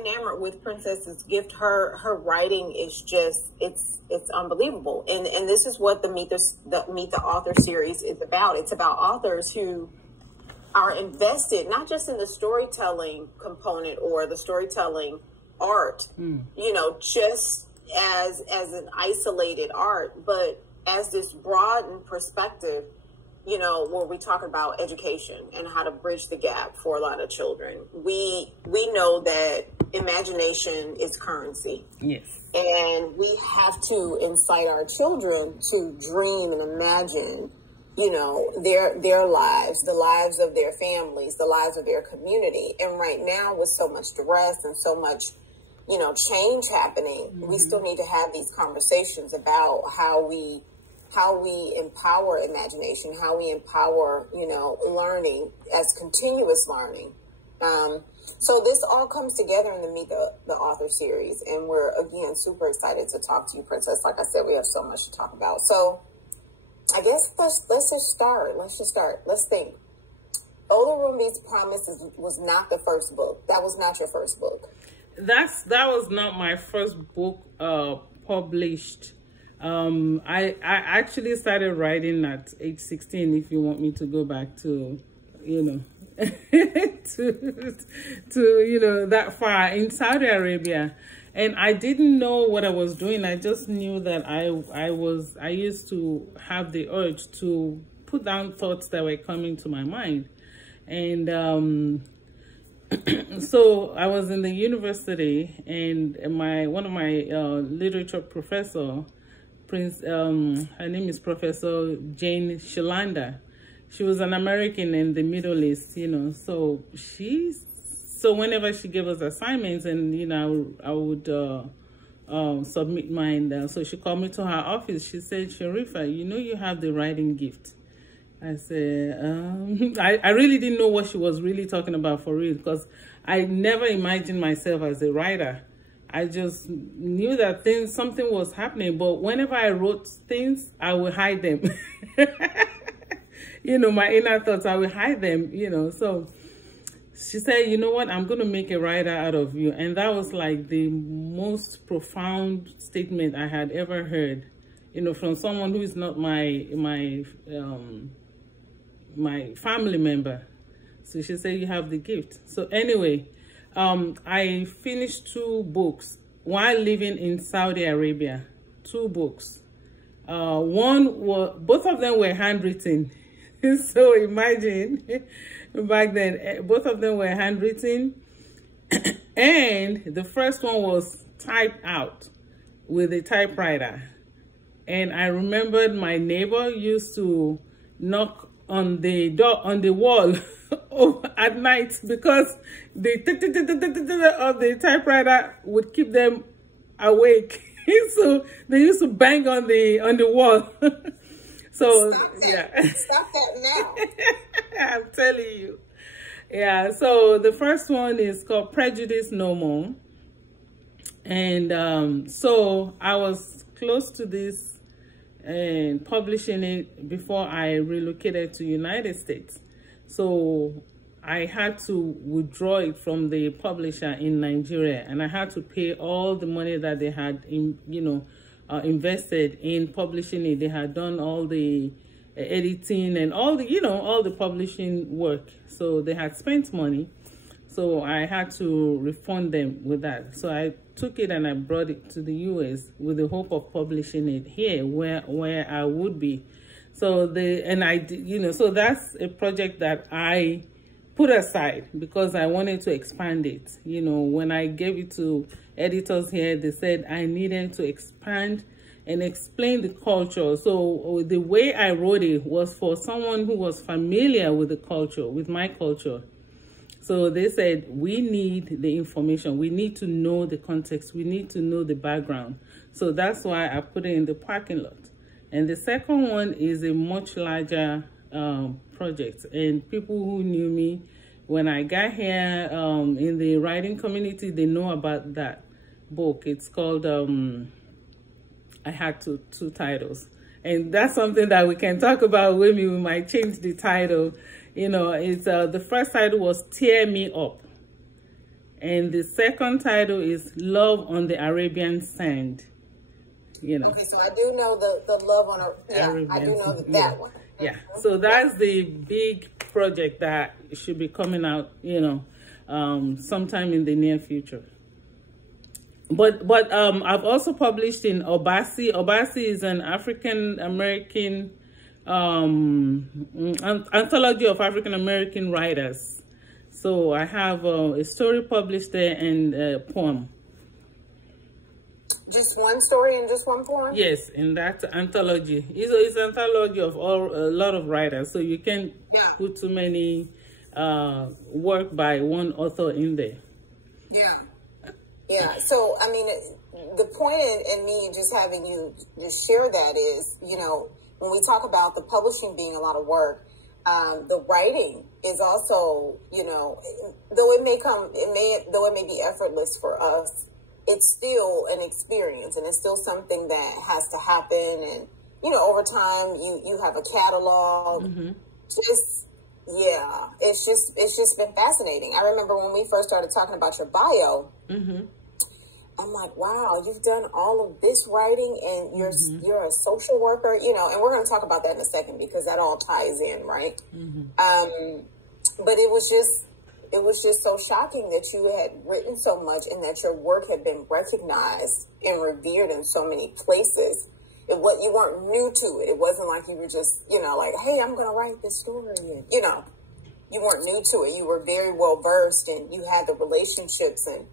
enamored with Princess's Gift. Her writing is just, it's unbelievable. And this is what the Meet the Author series is about. It's about authors who are invested not just in the storytelling component or the storytelling art, you know, just as an isolated art, but as this broadened perspective, you know, where we talk about education and how to bridge the gap for a lot of children. We know that imagination is currency. Yes. And we have to incite our children to dream and imagine, you know, their lives, the lives of their families, the lives of their community. And right now, with so much stress and so much, you know, change happening, we still need to have these conversations about how we empower imagination, how we empower, you know, learning as continuous learning. So this all comes together in the Meet the Author series. And we're, again, super excited to talk to you, Princess. Like I said, we have so much to talk about. So I guess let's just start. Let's think. Olurounbi's Promise was not the first book. That was not your first book. That was not my first book published. I actually started writing at age 16, if you want me to go back to, you know, to you know, that far, in Saudi Arabia. And I didn't know what I was doing. I just knew that I used to have the urge to put down thoughts that were coming to my mind. And so I was in the university, and one of my literature professor, her name is Professor Jane Shilanda. She was an American in the Middle East, you know. So whenever she gave us assignments, and you know, I would submit mine. So she called me to her office. She said, "Sherifat, you know you have the writing gift." I said, I really didn't know what she was really talking about for real, because I never imagined myself as a writer. I just knew that something was happening, but whenever I wrote things, I would hide them. You know, my inner thoughts, I would hide them, you know. So she said, you know what, I'm going to make a writer out of you. And that was like the most profound statement I had ever heard, you know, from someone who is not my family member. So she said, you have the gift. So anyway, I finished 2 books while living in Saudi Arabia. 2 books. Both of them were handwritten. So imagine, back then, both of them were handwritten. And the first one was typed out with a typewriter. And I remembered my neighbor used to knock on the door, on the wall at night, because the of the typewriter would keep them awake. So they used to bang on the wall. So Stop that now. I'm telling you. Yeah, so the first one is called Prejudice No More. And so I was close to this and publishing it before I relocated to United States. So I had to withdraw it from the publisher in Nigeria, and I had to pay all the money that they had, invested in publishing it. They had done all the editing and all the publishing work. So they had spent money. So I had to refund them with that. So I took it and I brought it to the US with the hope of publishing it here where I would be. So so that's a project that I put aside because I wanted to expand it. You know, when I gave it to editors here, they said I needed to expand and explain the culture. So the way I wrote it was for someone who was familiar with the culture, with my culture. So they said, we need the information. We need to know the context. We need to know the background. So that's why I put it in the parking lot. And the second one is a much larger project. And people who knew me when I got here in the writing community, they know about that book. It's called, I had two titles. And that's something that we can talk about. Maybe we might change the title. You know, it's the first title was Tear Me Up. And the second title is Love on the Arabian Sand. You know. Okay, so I do know the Love on Arabian I do know Sand. that one. Yeah. So that's the big project that should be coming out, you know, sometime in the near future. But I've also published in Obasi. Obasi is an African American anthology of African American writers. So I have a story published there and a poem. Just one story and just one poem? Yes, in that anthology. It's an anthology of a lot of writers. So you can't put too many work by one author in there. Yeah. Yeah. So, I mean, the point in me just having you just share that is, you know, when we talk about the publishing being a lot of work, the writing is also, you know, though it may be effortless for us, it's still an experience, and it's still something that has to happen. And, you know, over time you have a catalog. It's just been fascinating. I remember when we first started talking about your bio, I'm like, wow, you've done all of this writing, and you're a social worker, you know, and we're going to talk about that in a second because that all ties in, right? But it was just so shocking that you had written so much and that your work had been recognized and revered in so many places. You weren't new to it. It wasn't like you were just, you know, like, hey, I'm going to write this story. And, you know, you weren't new to it. You were very well versed, and you had the relationships and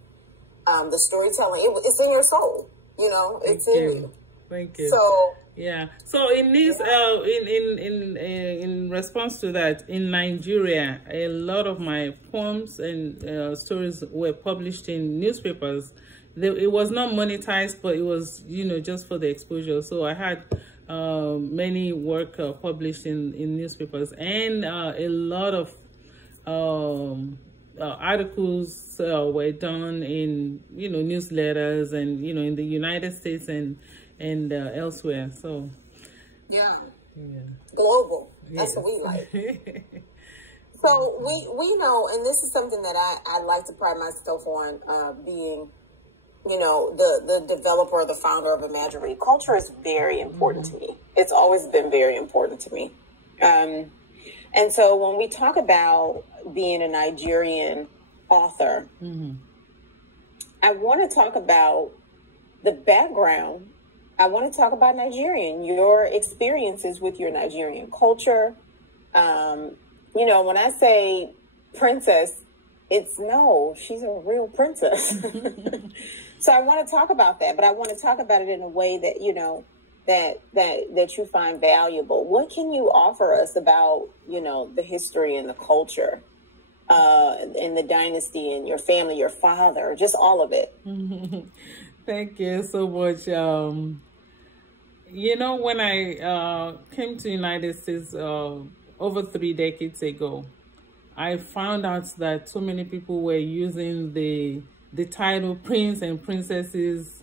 the storytelling. It's in your soul, you know, it's in you. Thank you. So, yeah. So in this, in response to that, in Nigeria, a lot of my poems and stories were published in newspapers. It was not monetized, but it was, you know, just for the exposure. So I had many work published in newspapers, and a lot of articles were done in, you know, newsletters and, you know, in the United States and elsewhere. So global. That's what we like. So we know, and this is something that I like to pride myself on, being, you know, the developer or the founder of Imagiread. Culture is very important to me. It's always been very important to me. And so when we talk about being a Nigerian author, I want to talk about the background. I want to talk about Nigerian, your experiences with your Nigerian culture. You know, when I say princess, she's a real princess. So I want to talk about that, but I want to talk about it in a way that, you know, that you find valuable. What can you offer us about, you know, the history and the culture, and the dynasty and your family, your father, just all of it? Thank you so much. You know, when I came to the United States over 3 decades ago, I found out that so many people were using the title prince and princesses,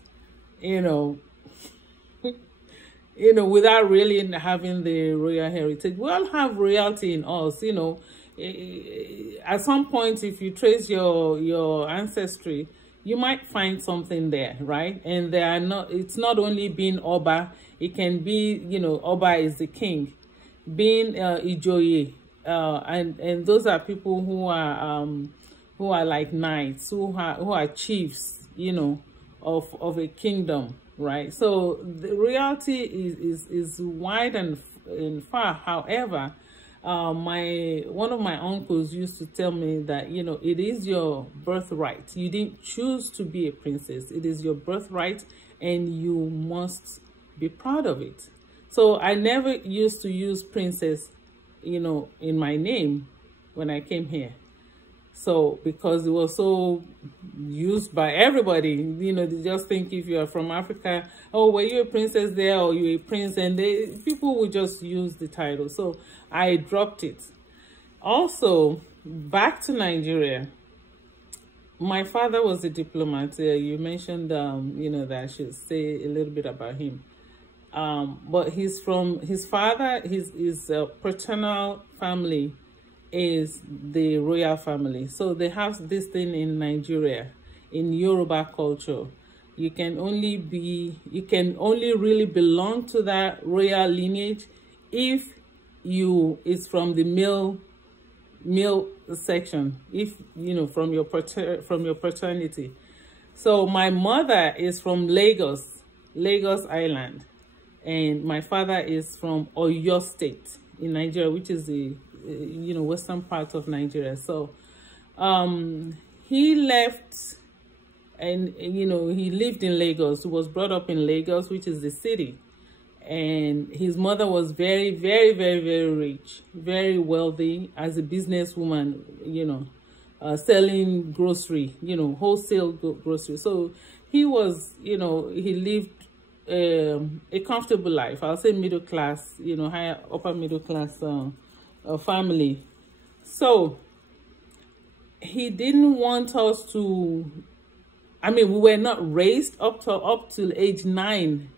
you know, without really having the royal heritage. We all have royalty in us, you know. At some point, if you trace your ancestry, you might find something there, right? And it's not only being Oba, it can be, you know, Oba is the king, being Ijoye, and those are people who are like knights, who are chiefs, you know, of a kingdom, right? So the reality is wide and far. However, one of my uncles used to tell me that, you know, it is your birthright. You didn't choose to be a princess. It is your birthright, and you must be proud of it. So I never used to use princess, you know, in my name when I came here. So because it was so used by everybody, you know, they just think if you are from Africa, oh, were you a princess there, or you a prince? And people would just use the title. So I dropped it. Also, back to Nigeria, my father was a diplomat. You mentioned, you know, that I should say a little bit about him. But he's from his father, his paternal family is the royal family. So they have this thing in Nigeria, in Yoruba culture. You can only really belong to that royal lineage if it's from the male section, if from your paternity. So my mother is from Lagos Island, and my father is from Oyo State in Nigeria, which is the western part of Nigeria. So he left, and he lived in Lagos. He was brought up in Lagos, which is the city. And his mother was very, very, very, very rich, very wealthy as a businesswoman, selling grocery, wholesale grocery. So he was, he lived a comfortable life. I'll say middle class, upper middle class family. So he didn't want us to, we were not raised up till age 9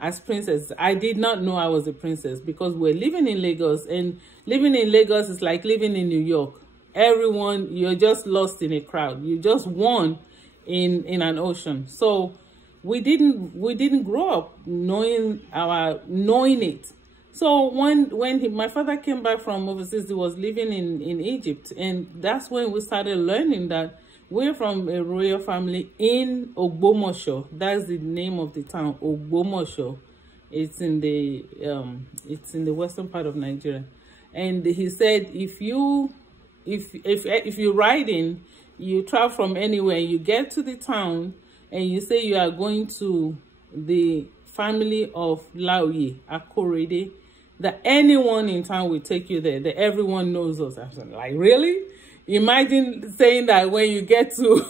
as princess. I did not know I was a princess because we're living in Lagos, and living in Lagos is like living in New York. Everyone, you're just lost in a crowd. You just won in an ocean. So we didn't grow up knowing it. So when my father came back from overseas, he was living in Egypt, and that's when we started learning that we're from a royal family in Ogbomosho. That's the name of the town, Ogbomosho. It's in the western part of Nigeria. And he said, if you ride in, you travel from anywhere, you get to the town, and you say you are going to the family of Sherifat Akorede, that anyone in town will take you there. That everyone knows us. I was like, really? Imagine saying that when you get to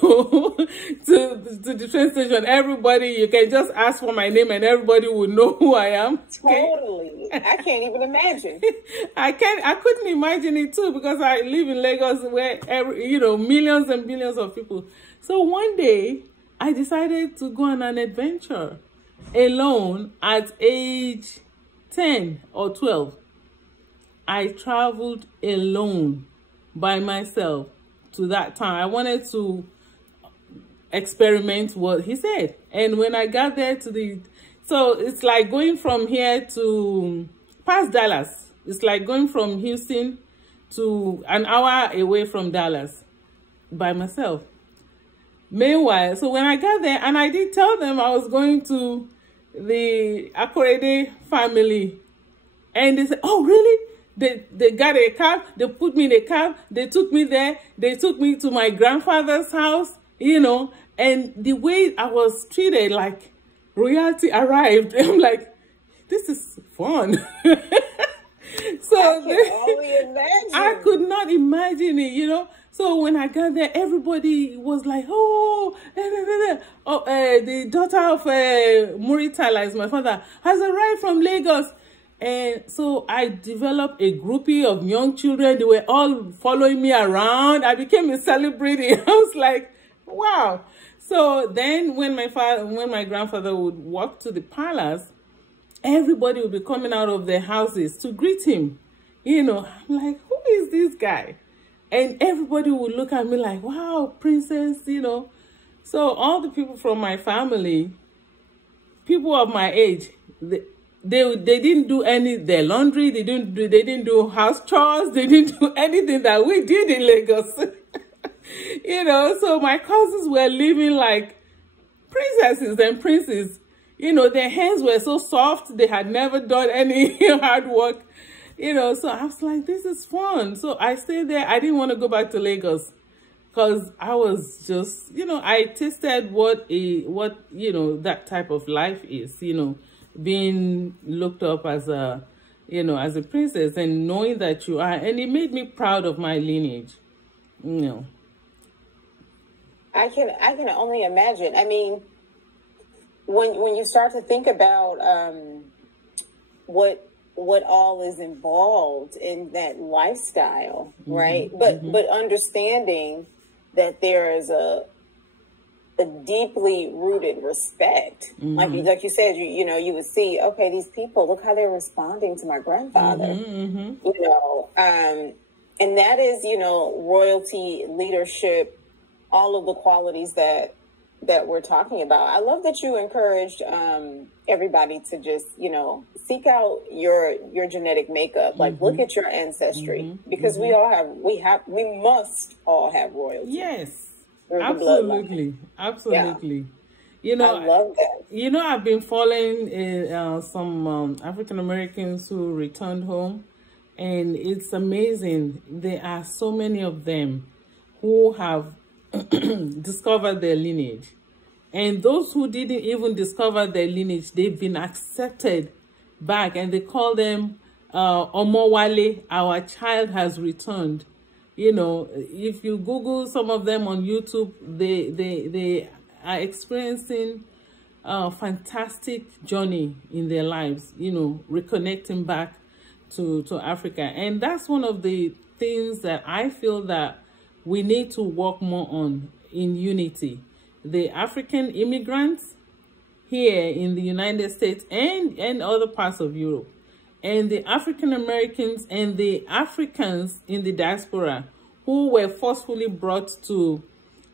the train station, everybody, you can just ask for my name and everybody will know who I am. Totally. I can't even imagine. I couldn't imagine it too, because I live in Lagos where millions and billions of people. So one day I decided to go on an adventure alone at age 10 or 12. I traveled alone by myself to that town. I wanted to experiment what he said. And when I got there so it's like going from here to past Dallas. It's like going from Houston to an hour away from Dallas by myself. Meanwhile, so when I got there, and I did tell them I was going to the Akorede family, and they said, oh, really? They got a cab, they put me in a cab, they took me there, they took me to my grandfather's house, and the way I was treated, like royalty arrived. I'm like, this is fun. So I could not imagine it, So when I got there, everybody was like, oh, the daughter of Muritala, is my father, has arrived from Lagos. And so I developed a groupie of young children. They were all following me around. I became a celebrity. I was like, wow. So then when my grandfather would walk to the palace, everybody would be coming out of their houses to greet him. I'm like, who is this guy? And everybody would look at me like, wow, princess, So all the people from my family, people of my age, they didn't do their laundry, they didn't do house chores, they didn't do anything that we did in Lagos. So my cousins were living like princesses and princes. Their hands were so soft, they had never done any hard work. So I was like, this is fun. So I stayed there. I didn't want to go back to Lagos because I was just, I tasted what that type of life is, being looked up as a princess and knowing that you are, and it made me proud of my lineage. I can only imagine. I mean, when you start to think about what all is involved in that lifestyle, right? But understanding that there is a deeply rooted respect, like you said, you would see, okay, these people, look how they're responding to my grandfather, and And that is, you know, royalty, leadership, all of the qualities that we're talking about. I love that you encouraged everybody to just, you know, seek out your genetic makeup. Like, look at your ancestry, because we must all have royalty. Yes, absolutely, absolutely. Yeah. You know, I love that. You know, I've been following some African Americans who returned home, and it's amazing. There are so many of them who have discovered their lineage. And those who didn't even discover their lineage, they've been accepted back, and they call them Omowale, our child has returned. You know, if you Google some of them on YouTube, they are experiencing a fantastic journey in their lives, you know, reconnecting back to Africa. And that's one of the things that I feel that we need to work more on in unity. The African immigrants here in the United States and other parts of Europe, and the African Americans and the Africans in the diaspora who were forcefully brought to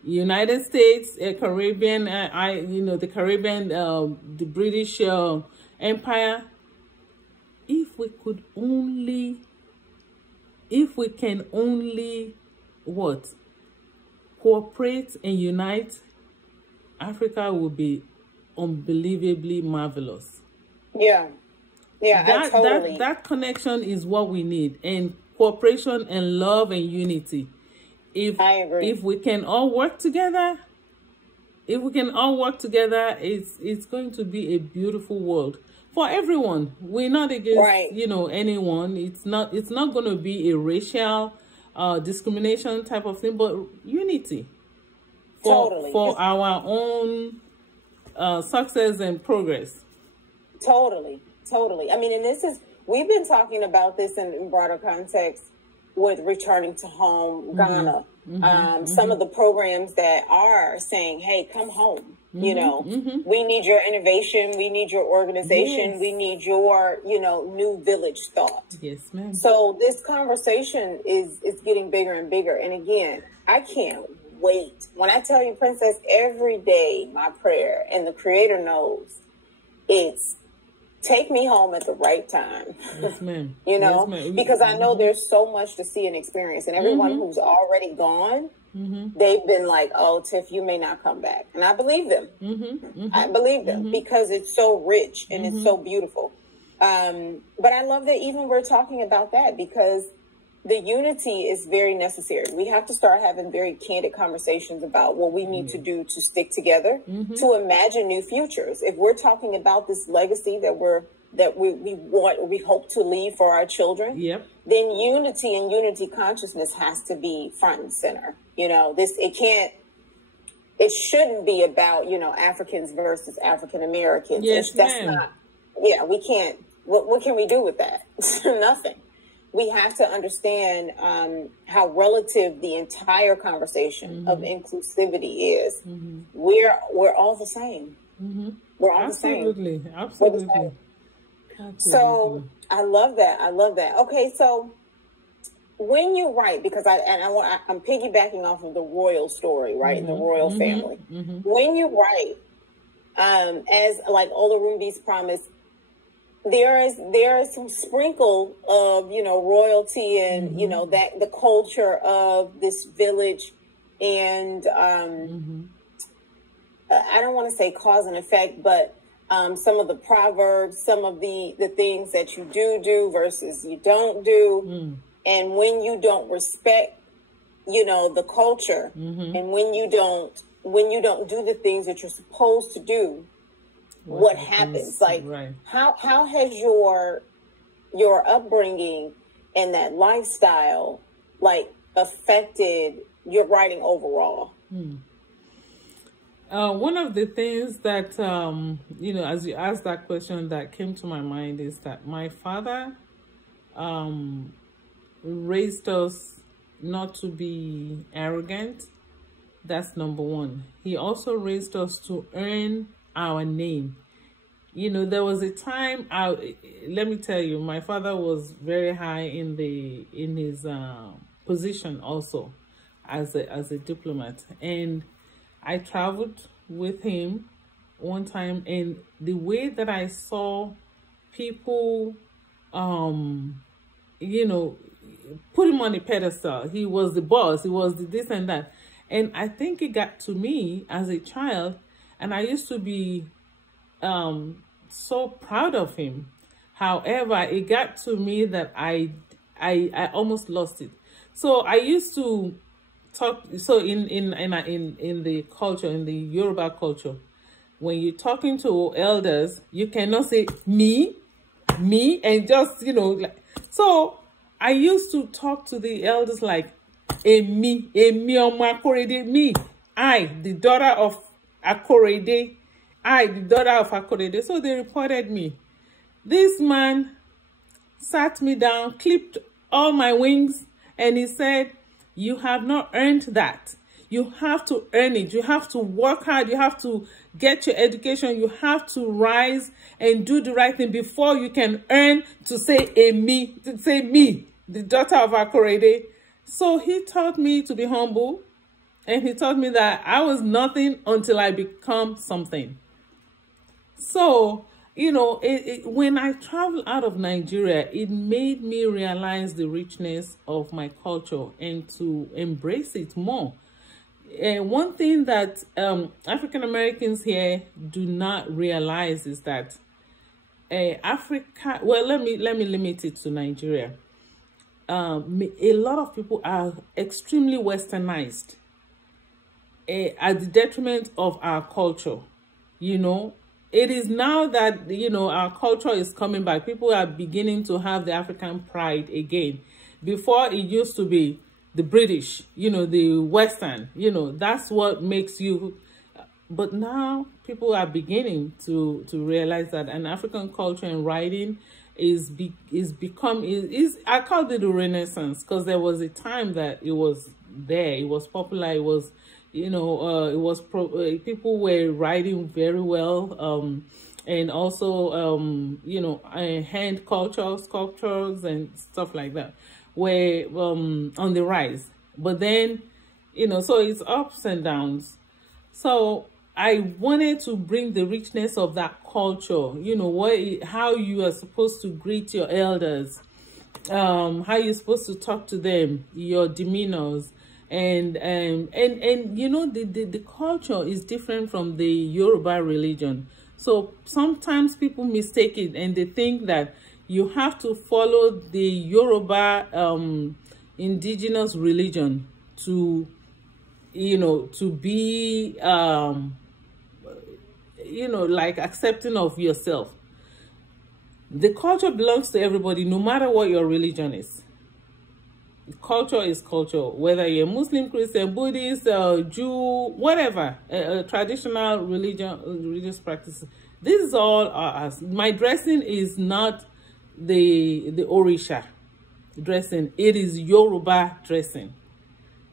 United States, Caribbean, the Caribbean, the British Empire. If we can only cooperate and unite, Africa will be unbelievably marvelous. Yeah. That connection is what we need, and cooperation and love and unity. I agree. If we can all work together, it's going to be a beautiful world for everyone. We're not against anyone. It's not going to be a racial discrimination type of thing, but unity for our own success and progress. Totally. I mean, and we've been talking about this in broader context with returning to home, Ghana. Some of the programs that are saying, hey, come home. You know, we need your innovation. We need your organization. Yes. We need your, new village thought. Yes, ma'am. So this conversation is getting bigger and bigger. And again, I can't wait. When I tell you, Princess, every day my prayer, and the Creator knows, it's take me home at the right time. Yes, ma'am. Because I know there's so much to see and experience. And everyone who's already gone, they've been like, oh, Tiff, you may not come back. And I believe them. I believe them because it's so rich and it's so beautiful. But I love that even we're talking about that, because the unity is very necessary. We have to start having very candid conversations about what we need to do to stick together, to imagine new futures. If we're talking about this legacy that we hope to leave for our children, then unity and unity consciousness has to be front and center. It shouldn't be about, Africans versus African Americans. Yes, we can't. What can we do with that? Nothing. We have to understand how relative the entire conversation of inclusivity is. We're all the same. We're all the same. Absolutely. So I love that. Okay, so when you write, because I'm piggybacking off of the royal story, right, in the royal family. When you write, as like Olurounbi's promise, there is some sprinkle of royalty and that the culture of this village, and I don't want to say cause and effect, but some of the proverbs, some of the things that you do versus you don't do, and when you don't respect the culture, and when you don't do the things that you're supposed to do, what happens? Like, how has your upbringing and that lifestyle affected your writing overall? One of the things that as you asked that question, that came to my mind is that my father raised us not to be arrogant. That's number one. He also raised us to earn our name. There was a time, let me tell you, my father was very high in his position also as a diplomat. And I traveled with him one time, and the way that I saw people, you know, put him on a pedestal. He was the boss, he was the this and that. And I think it got to me as a child, and I used to be so proud of him. However, it got to me that I almost lost it. So I used to talk. So in the culture, in the Yoruba culture, when you're talking to elders, you cannot say me, and just, you know, like. So I used to talk to the elders like me, Akorede, me, I, the daughter of Akorede, I, the daughter of Akorede. So they reported me. This man sat me down, clipped all my wings, and he said, "You have not earned that. You have to earn it. You have to work hard. You have to get your education. You have to rise and do the right thing before you can earn to say me, the daughter of Akorede." So he taught me to be humble, and he taught me that I was nothing until I become something. So, you know, when I traveled out of Nigeria, it made me realize the richness of my culture and to embrace it more. One thing that African Americans here do not realize is that Africa, well, let me limit it to Nigeria. A lot of people are extremely westernized at the detriment of our culture. You know, it is now that, you know, our culture is coming back. People are beginning to have the African pride again. Before, it used to be the British, you know, the Western, you know, that's what makes you. But now people are beginning to realize that an African culture and writing is I call it the Renaissance, because there was a time that it was there, it was popular, it was, you know, people were writing very well, and also you know, hand culture, sculptures and stuff like that were on the rise. But then, you know, so it's ups and downs. So I wanted to bring the richness of that culture, you know, how you are supposed to greet your elders, how you're supposed to talk to them, your demeanors, and you know, the culture is different from the Yoruba religion. So sometimes people mistake it, and they think that you have to follow the Yoruba indigenous religion to, you know, to be you know, like accepting of yourself. The culture belongs to everybody, no matter what your religion is. Culture is culture, whether you're Muslim, Christian, Buddhist, Jew, whatever, traditional religious practices. This is all ours. My dressing is not the Orisha dressing. It is Yoruba dressing.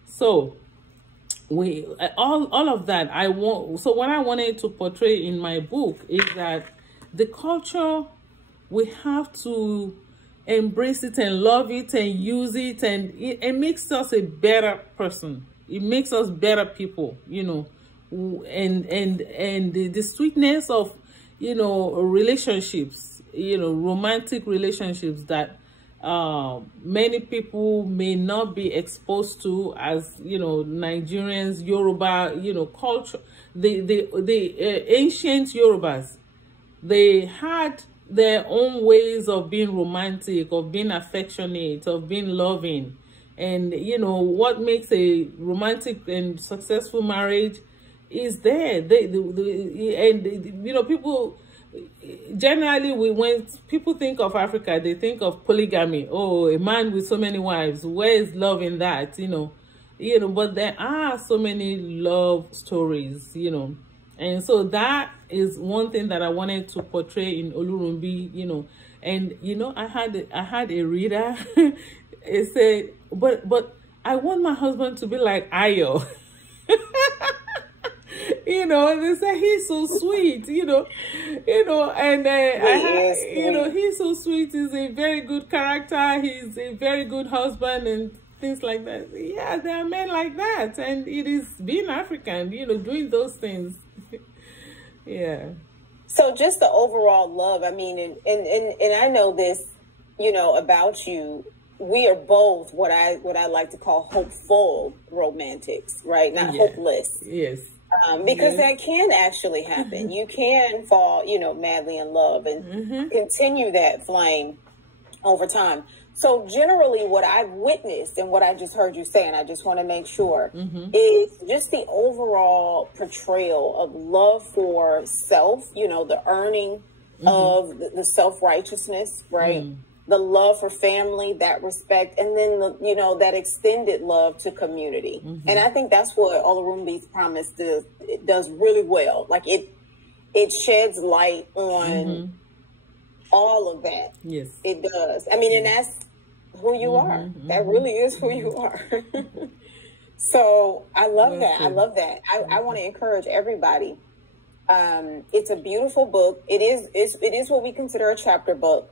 So we all of that so what I wanted to portray in my book is that the culture, we have to embrace it and love it and use it, and it makes us a better person. It makes us better people, you know, and the sweetness of, you know, relationships, you know, romantic relationships that many people may not be exposed to, as, you know, Nigerians, Yoruba, you know, culture. The ancient Yorubas, they had their own ways of being romantic, of being affectionate, of being loving. And, you know, what makes a romantic and successful marriage is there. And, you know, people generally, when people think of Africa, they think of polygamy. Oh, a man with so many wives. Where is love in that? You know, but there are so many love stories, you know. And so that is one thing that I wanted to portray in Olurounbi, you know. And, you know, I had a reader. It said, but I want my husband to be like Ayo. You know, they say he's so sweet, you know, and you know, he's so sweet. He's a very good character. He's a very good husband, and things like that. Yeah, there are men like that, and it is being African, you know, doing those things. Yeah. So just the overall love, I mean, and I know this, you know, about you. We are both what I like to call hopeful romantics, right? Not hopeless. Yes. Because that can actually happen. You can fall, you know, madly in love and continue that flame over time. So generally what I've witnessed and what I just heard you say, and I just want to make sure, is just the overall portrayal of love for self, you know, the earning of the self-righteousness, right? The love for family, that respect, and then, you know, that extended love to community. And I think that's what Olurounbi's promise does. It does really well. Like it sheds light on all of that. Yes, it does. I mean, and that's who you are. That really is who you are. So I love that. I love that. I want to encourage everybody. It's a beautiful book. It is what we consider a chapter book.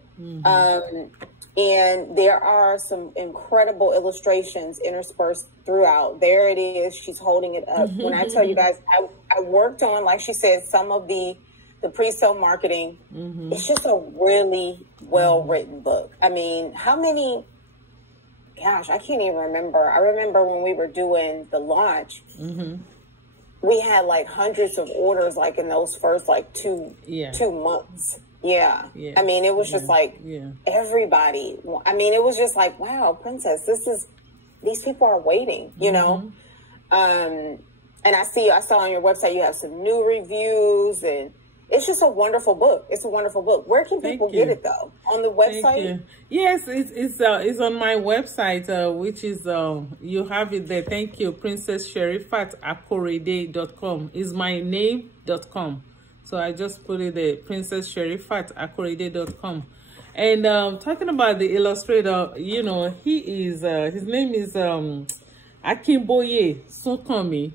And there are some incredible illustrations interspersed throughout. There it is. She's holding it up. When I tell you guys, I worked on, like she said, some of the pre-sale marketing. It's just a really well-written book. I mean, how many, gosh, I can't even remember. I remember when we were doing the launch, we had like hundreds of orders, like in those first like two months. Yeah. I mean, it was just like everybody. I mean, it was just like, wow, Princess, these people are waiting, you know? And I saw on your website, you have some new reviews, and it's just a wonderful book. It's a wonderful book. Where can people get it though? On the website? Yes, it's on my website, which is, you have it there. Thank you. Princess Sherifat Akorede.com is my name.com. So I just put it there, Princess Sherifat Akorede.com. And talking about the illustrator, you know, he is, his name is Akimboye Sunkanmi.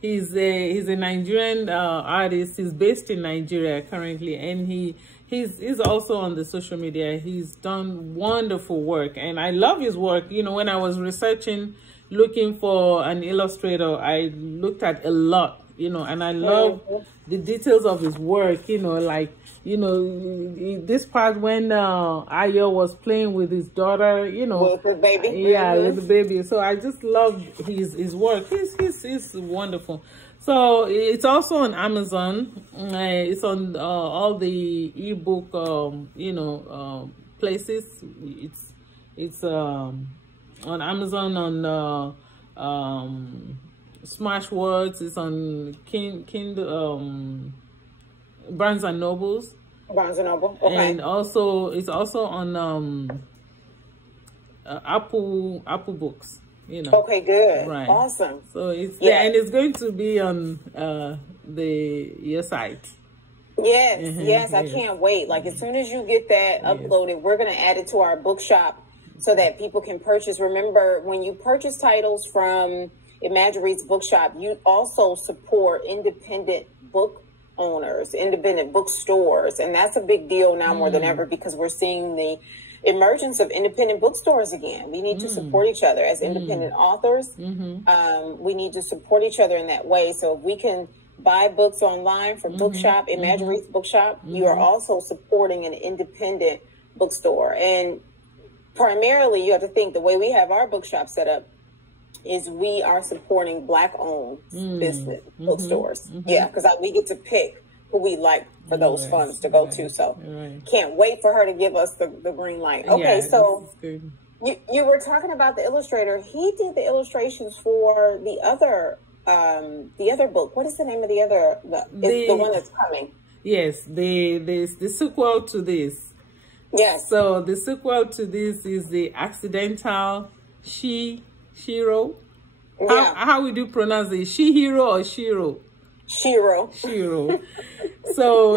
He's a Nigerian artist. He's based in Nigeria currently, and he's also on the social media. He's done wonderful work, and I love his work. You know, when I was researching, looking for an illustrator, I looked at a lot. You know, and I love the details of his work, you know, like, you know, this part when Ayo was playing with his daughter, you know. With the baby. Yeah, with the baby. So I just love his work. He's wonderful. So it's also on Amazon. It's on all the ebook, you know, places. It's on Amazon, on Smashwords. It's on Barnes and Nobles. Barnes and Noble. Okay. And also it's also on Apple Books. You know. Okay, good. Right. Awesome. So it's there, and it's going to be on your site. Yes, yes, I can't wait. Like, as soon as you get that uploaded, we're going to add it to our bookshop so that people can purchase. Remember, when you purchase titles from Imagiread's bookshop, you also support independent book owners, independent bookstores. And that's a big deal now more than ever, because we're seeing the emergence of independent bookstores again. We need to support each other as independent authors. We need to support each other in that way. So if we can buy books online from bookshop, Imagiread's bookshop, you are also supporting an independent bookstore. And primarily, you have to think the way we have our bookshop set up is we are supporting Black-owned business bookstores. Yeah, because we get to pick who we like for those funds to go to. So can't wait for her to give us the green light. Okay, so you were talking about the illustrator. He did the illustrations for the other book. What is the name of the other? The one that's coming. Yes, the sequel to this. Yes. So the sequel to this is the Accidental Shiro. Yeah. How would you pronounce it? Shihiro or Shiro? Shiro. So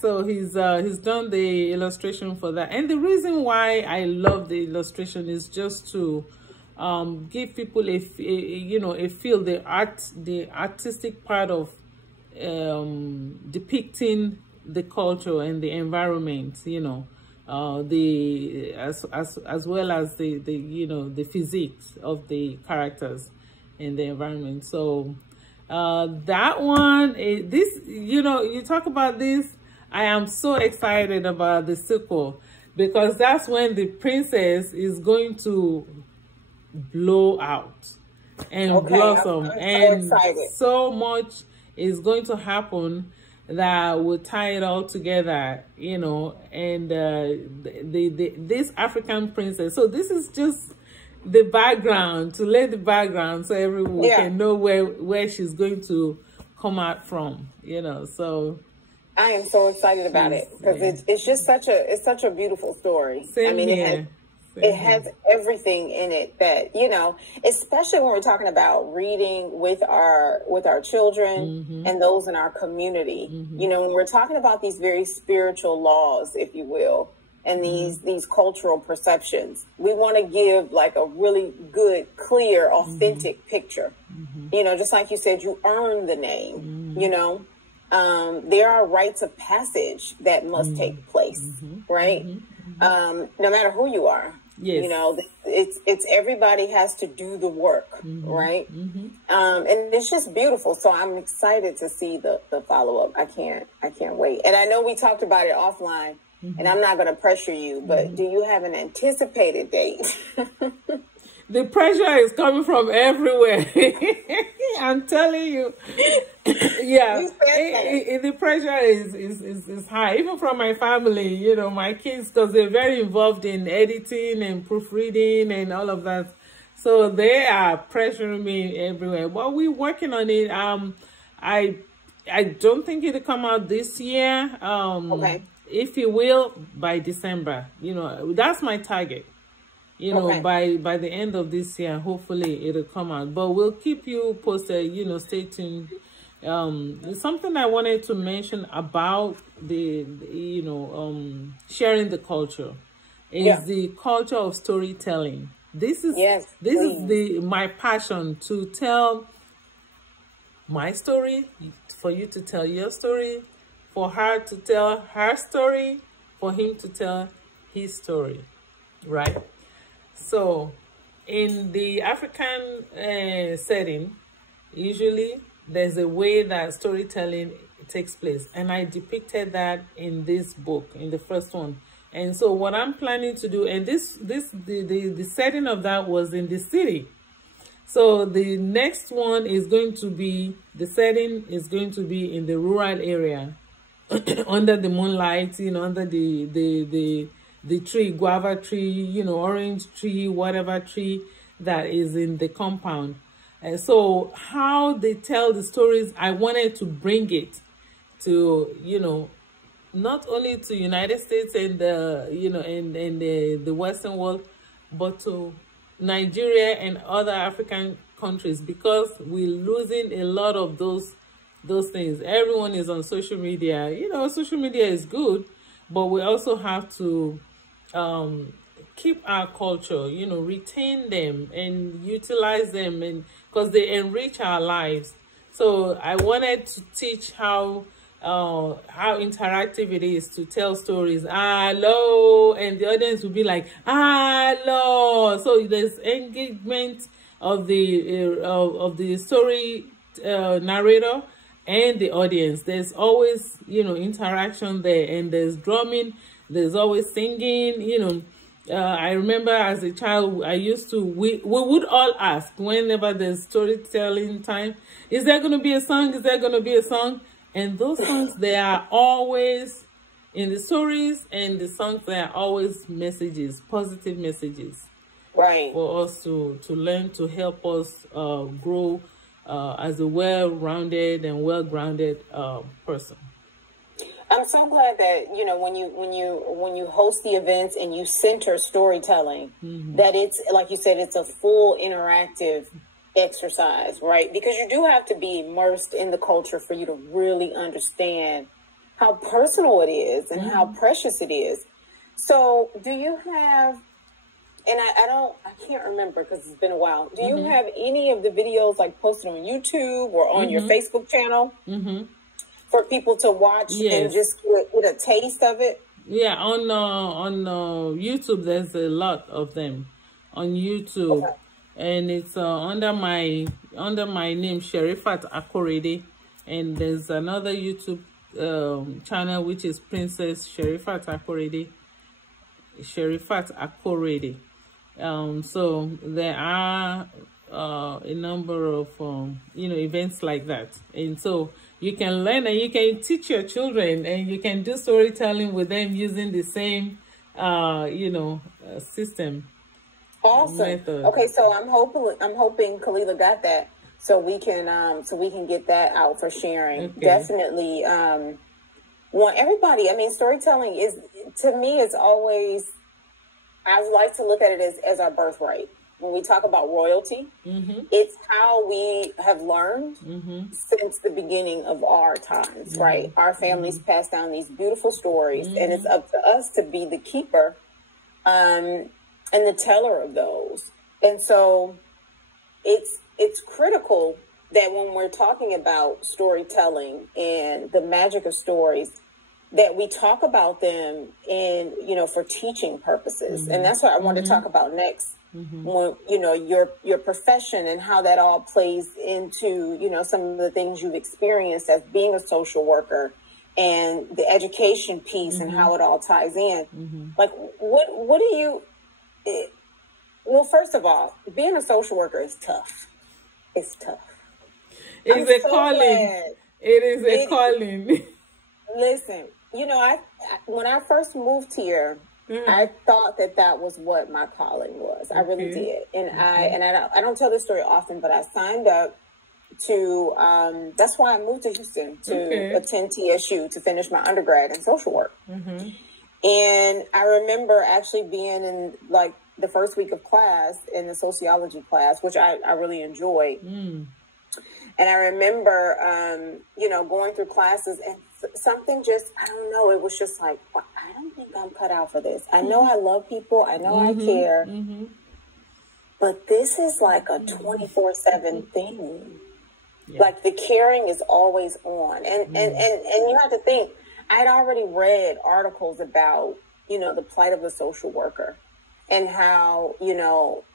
so he's done the illustration for that, and the reason why I love the illustration is just to give people a feel, the artistic part of depicting the culture and the environment, you know. as well as the the physiques of the characters in the environment. So that one, this, you talk about this, I am so excited about the sequel, because that's when the princess is going to blow out and blossom, and so much is going to happen that will tie it all together, and this African princess. So this is just the background, to lay the background so everyone can know where she's going to come out from, so I am so excited about it, because it's just such a beautiful story. It has everything in it that, especially when we're talking about reading with our children and those in our community, when we're talking about these very spiritual laws, if you will, and these cultural perceptions, we want to give like a really good, clear, authentic picture. Just like you said, you earn the name, there are rites of passage that must take place, right? No matter who you are. Yes. It's everybody has to do the work, right? And it's just beautiful. So I'm excited to see the follow-up. I can't wait. And I know we talked about it offline, and I'm not going to pressure you, but do you have an anticipated date? The pressure is coming from everywhere. I'm telling you. Yeah, the pressure is high, even from my family, my kids, because they're very involved in editing and proofreading and all of that. So they are pressuring me everywhere. But we're working on it. I don't think it'll come out this year. If it will, by December. That's my target. By the end of this year, hopefully it'll come out. But we'll keep you posted. Stay tuned. Something I wanted to mention about the sharing the culture is the culture of storytelling. This is my passion, to tell my story, for you to tell your story, for her to tell her story, for him to tell his story, right? So in the African setting, usually there's a way that storytelling takes place, and I depicted that in this book, in the first one. And so what I'm planning to do, and the setting of that was in the city. So the next one is going to be, the setting is going to be in the rural area, under the moonlight, under the tree, guava tree, orange tree, whatever tree that is in the compound. And so how they tell the stories, I wanted to bring it to, not only to United States and the Western world, but to Nigeria and other African countries, because we're losing a lot of those things. Everyone is on social media. Social media is good, but we also have to keep our culture, retain them and utilize them, and because they enrich our lives. So I wanted to teach how interactive it is to tell stories. Hello, and the audience will be like, hello. So there's engagement of the story narrator and the audience. There's always interaction there, and there's drumming, there's always singing. I remember as a child, we would all ask whenever there's storytelling time, is there going to be a song? Is there going to be a song? And those songs, they are always in the stories, and the songs, they are always messages, positive messages, right? For us to learn, to help us grow as a well-rounded and well-grounded person. I'm so glad that when you host the events and you center storytelling, that it's, like you said, it's a full interactive exercise, right? Because you do have to be immersed in the culture for you to really understand how personal it is and how precious it is. So do you have, and I can't remember because it's been a while, do you have any of the videos like posted on YouTube or on your Facebook channel for people to watch and just get a taste of it? Yeah, on YouTube, there's a lot of them on YouTube, Okay. and it's under my name, Sherifat Akorede, and there's another YouTube channel which is Princess Sherifat Akorede. So there are a number of events like that, and so you can learn and you can teach your children, and you can do storytelling with them using the same system. Awesome. Method. Okay, so I'm hoping Kalila got that, so we can get that out for sharing. Okay. Definitely want everybody. I mean, storytelling is, to me, is always, I like to look at it as our birthright. When we talk about royalty, it's how we have learned since the beginning of our times, right? Our families pass down these beautiful stories, and it's up to us to be the keeper and the teller of those. And so it's critical that when we're talking about storytelling and the magic of stories, that we talk about them in, for teaching purposes. And that's what I want to talk about next. When, your profession and how that all plays into, some of the things you've experienced as being a social worker, and the education piece and how it all ties in. Like, what do you, well, first of all, being a social worker is tough. It's tough. It's a calling. It is a calling. Listen, when I first moved here, I thought that was what my calling was. I really did. And I don't tell this story often, but I signed up to, that's why I moved to Houston, to attend TSU to finish my undergrad in social work. And I remember actually being in like the first week of class in the sociology class, which I really enjoyed. And I remember, going through classes, and something just, I don't know, it was just like, well, I don't think I'm cut out for this. I know I love people. I know I care. But this is like a 24/7 thing. Yeah. Like, the caring is always on. And you have to think, I'd already read articles about, the plight of a social worker, and how,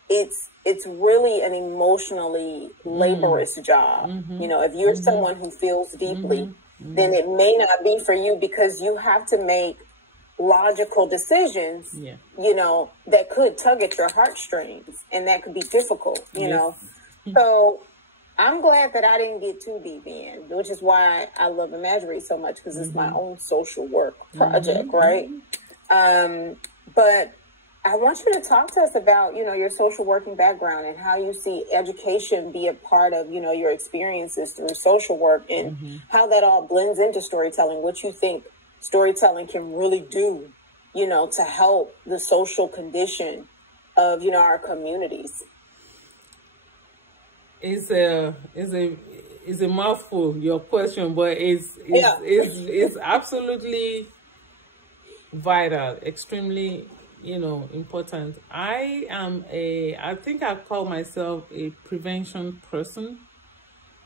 it's really an emotionally laborious job. If you're someone who feels deeply, then it may not be for you, because you have to make logical decisions, that could tug at your heartstrings, and that could be difficult, know. So I'm glad that I didn't get too deep in, which is why I love Imagiread so much, because it's my own social work project, right? But I want you to talk to us about, your social working background, and how you see education be a part of, your experiences through social work, and how that all blends into storytelling, what you think storytelling can really do, to help the social condition of, our communities. It's a mouthful, your question, but it's absolutely vital, extremely important. I think I call myself a prevention person,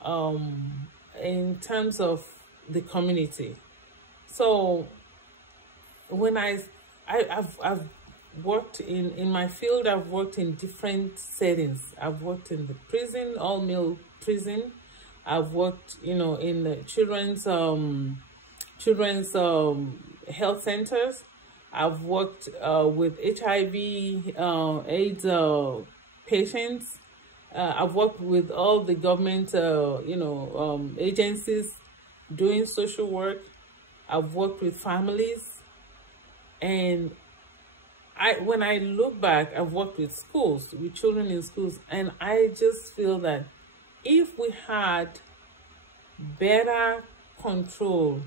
in terms of the community. So when I've worked in my field, I've worked in different settings. I've worked in the prison, all male prison. I've worked, in the children's health centers. I've worked with HIV, AIDS patients. I've worked with all the government, agencies doing social work. I've worked with families. And when I look back, I've worked with schools, with children in schools. And I just feel that if we had better control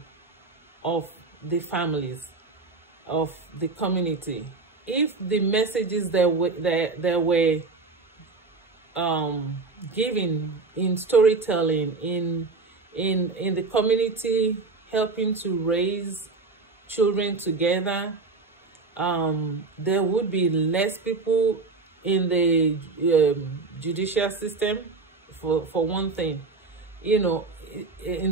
of the families, of the community, if the messages that were given in storytelling, in the community, helping to raise children together, there would be less people in the judicial system, for one thing. In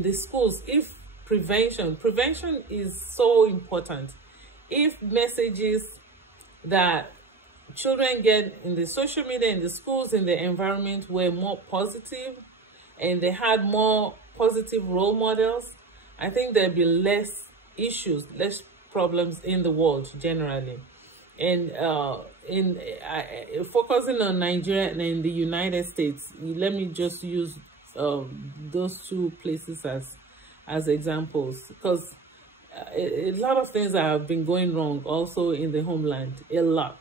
the schools, if prevention is so important. if messages that children get in the social media, in the schools, in the environment were more positive, and they had more positive role models, I think there'd be less issues, less problems in the world generally. And focusing on Nigeria and in the United States, let me just use those two places as examples, because a lot of things have been going wrong also in the homeland, a lot,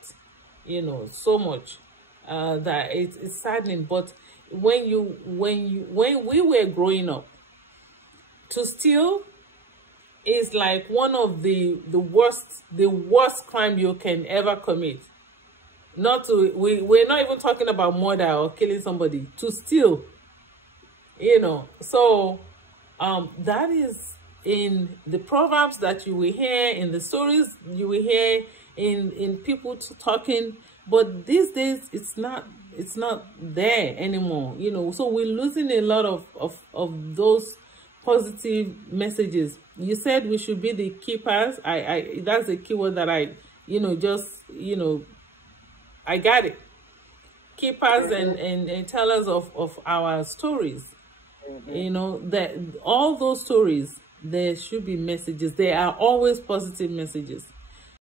you know, so much that it's saddening. But when we were growing up, to steal is like one of the worst crime you can ever commit. We're not even talking about murder or killing somebody. To steal, you know. So that is in the proverbs that you will hear, in the stories you will hear, in people talking. But these days it's not there anymore, you know. So we're losing a lot of those positive messages. You said we should be the keepers. I that's a keyword that I, you know, just, you know, I got it. Keepers and tellers of our stories. You know, that all those stories, there should be messages. There are always positive messages.